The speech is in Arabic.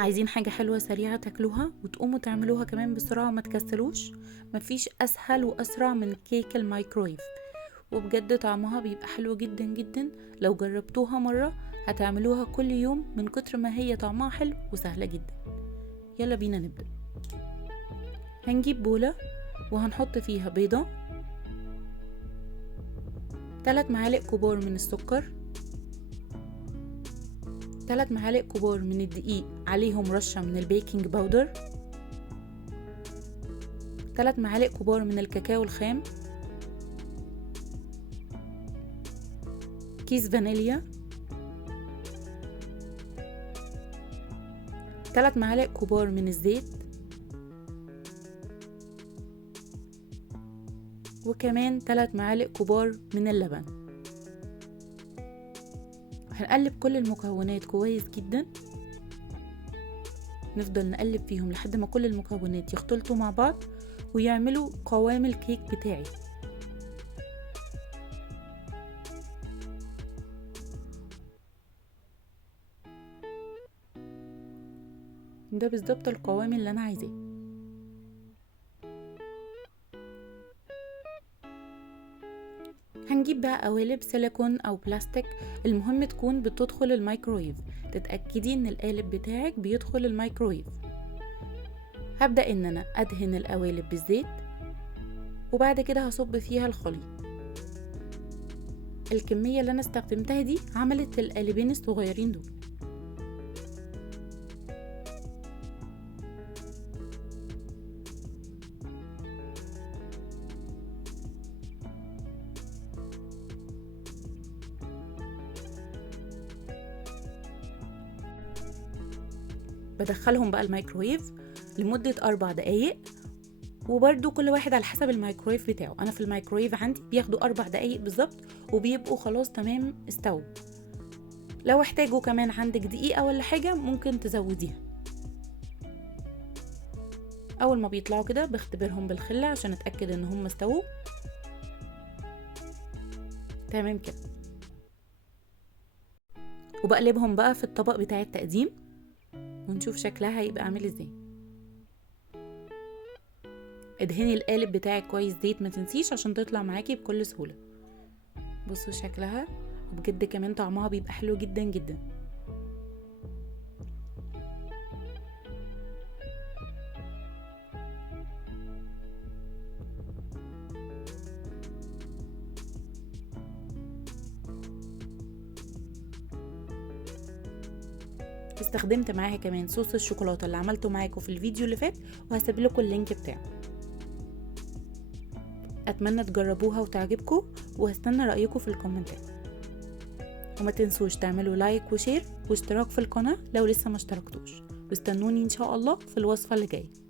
عايزين حاجة حلوة سريعة تاكلوها وتقوموا تعملوها كمان بسرعة وما تكسلوش؟ مفيش أسهل وأسرع من كيك الميكرويف، وبجد طعمها بيبقى حلو جدا جدا. لو جربتوها مرة هتعملوها كل يوم من كتر ما هي طعمها حلو وسهلة جدا. يلا بينا نبدأ. هنجيب بولة وهنحط فيها بيضة، 3 معالق كبار من السكر، 3 معالق كبار من الدقيق عليهم رشة من البيكنج باودر، 3 معالق كبار من الكاكاو الخام، كيس فانيليا، 3 معالق كبار من الزيت، وكمان 3 معالق كبار من اللبن. هنقلب كل المكونات كويس جدا، نفضل نقلب فيهم لحد ما كل المكونات يختلطوا مع بعض ويعملوا قوام الكيك بتاعي. ده بالظبط القوام اللي انا عايزاه. هنجيب بقى قوالب سيليكون او بلاستيك، المهم تكون بتدخل الميكرويف، تتأكدي ان القالب بتاعك بيدخل الميكرويف. هبدأ ان انا ادهن القوالب بالزيت، وبعد كده هصب فيها الخليط. الكمية اللي انا استخدمتها دي عملت القالبين الصغيرين دول. بدخلهم بقى الميكرويف لمدة 4 دقايق، وبرده كل واحد على حسب الميكرويف بتاعه. انا في الميكرويف عندي بياخدوا 4 دقايق بالظبط وبيبقوا خلاص تمام استووا. لو احتاجوا كمان عندك دقيقة ولا حاجة ممكن تزوديها. اول ما بيطلعوا كده بختبرهم بالخلة عشان اتأكد ان هم استووا تمام كده، وبقلبهم بقى في الطبق بتاع التقديم ونشوف شكلها هيبقى عامل ازاي. ادهني القالب بتاعك كويس زيت، ما تنسيش عشان تطلع معاكي بكل سهولة. بصوا شكلها، وبجد كمان طعمها بيبقى حلو جدا جدا. استخدمت معاها كمان صوص الشوكولاتة اللي عملته معاكم في الفيديو اللي فات، وهسيب لكم اللينك بتاعه. اتمنى تجربوها وتعجبكم، وهستنى رأيكم في الكومنتات. وما تنسوش تعملوا لايك وشير واشتراك في القناة لو لسه ما اشتركتوش، واستنوني ان شاء الله في الوصفة اللي جايه.